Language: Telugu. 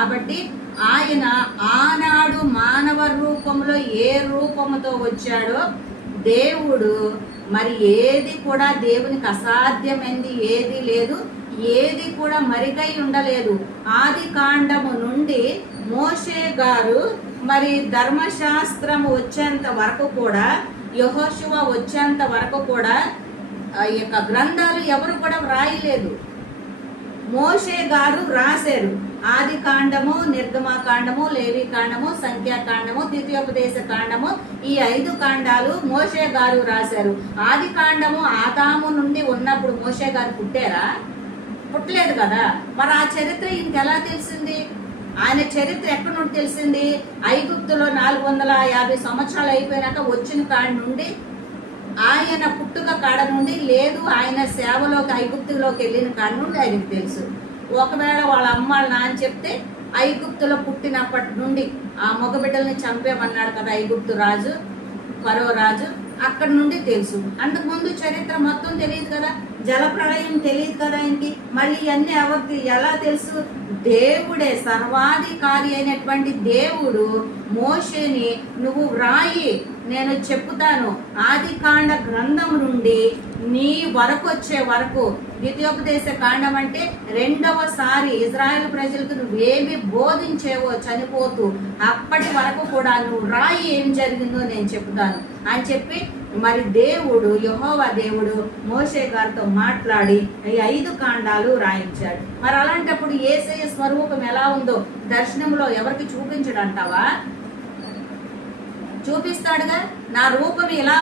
కాబట్టి ఆయన ఆనాడు మానవ రూపంలో ఏ రూపముతో వచ్చాడో దేవుడు మరి ఏది కూడా దేవునికి అసాధ్యమైంది ఏది లేదు, ఏది కూడా మరిగై ఉండలేదు. ఆది కాండము నుండి మోషే గారు మరి ధర్మశాస్త్రం వచ్చేంత వరకు కూడా, యెహోషువ వచ్చేంత వరకు కూడా ఈ యొక్క గ్రంథాలు ఎవరు కూడా వ్రాయలేదు. మోషే గారు రాశారు. ఆది కాండము, నిర్గమకాండము, లేవి కాండము, సంఖ్యాకాండము, ద్వితీయోపదేశ కాండము, ఈ 5 కాండాలు మోషే గారు రాశారు. ఆది కాండము ఆదాము నుండి ఉన్నప్పుడు మోషే గారు పుట్టారా? పుట్టలేదు కదా. మరి ఆ చరిత్ర ఇంకెలా తెలిసింది? ఆయన చరిత్ర ఎక్కడి నుండి తెలిసింది? ఐగుప్తులో 450 సంవత్సరాలు అయిపోయినాక వచ్చిన కాడ నుండి, ఆయన పుట్టుక కాడ నుండి లేదు, ఆయన సేవలోకి ఐగుప్తులోకి వెళ్ళిన కాడ నుండి ఆయనకు తెలుసు. ఒకవేళ వాళ్ళ అమ్మ నాన్న చెప్తే ఐగుప్తులో పుట్టినప్పటి నుండి ఆ మగబిడ్డల్ని చంపేమన్నాడు కదా ఐగుప్తు రాజు, ఫరో రాజు, అక్కడి నుండి తెలుసు. అంతకుముందు చరిత్ర మొత్తం తెలియదు కదా, జలప్రళయం తెలియదు కదా ఆయనకి. మళ్ళీ ఇవన్నీ ఎవరికి ఎలా తెలుసు? దేవుడే, సర్వాధికారి అయినటువంటి దేవుడు మోషేని నువ్వు వ్రాయి, నేను చెప్పుతాను, ఆది కాండ గ్రంథం నుండి నీ వరకు వచ్చే వరకు, ద్వితీయోపదేశ కాండం అంటే 2వసారి ఇజ్రాయెల్ ప్రజలకు నువ్వేమి బోధించేవో చనిపోతూ అప్పటి వరకు కూడా నువ్వు రాయి ఏం జరిగిందో నేను చెప్తాను అని చెప్పి మరి దేవుడు, యెహోవా దేవుడు మోషే గారితో మాట్లాడి ఈ 5 కాండాలు రాయించాడు. మరి అలాంటప్పుడు యేసయ్య స్వరూపం ఎలా ఉందో దర్శనంలో ఎవరికి చూపించడంటావా? చూపిస్తాడుగా. నా రూపం ఇలా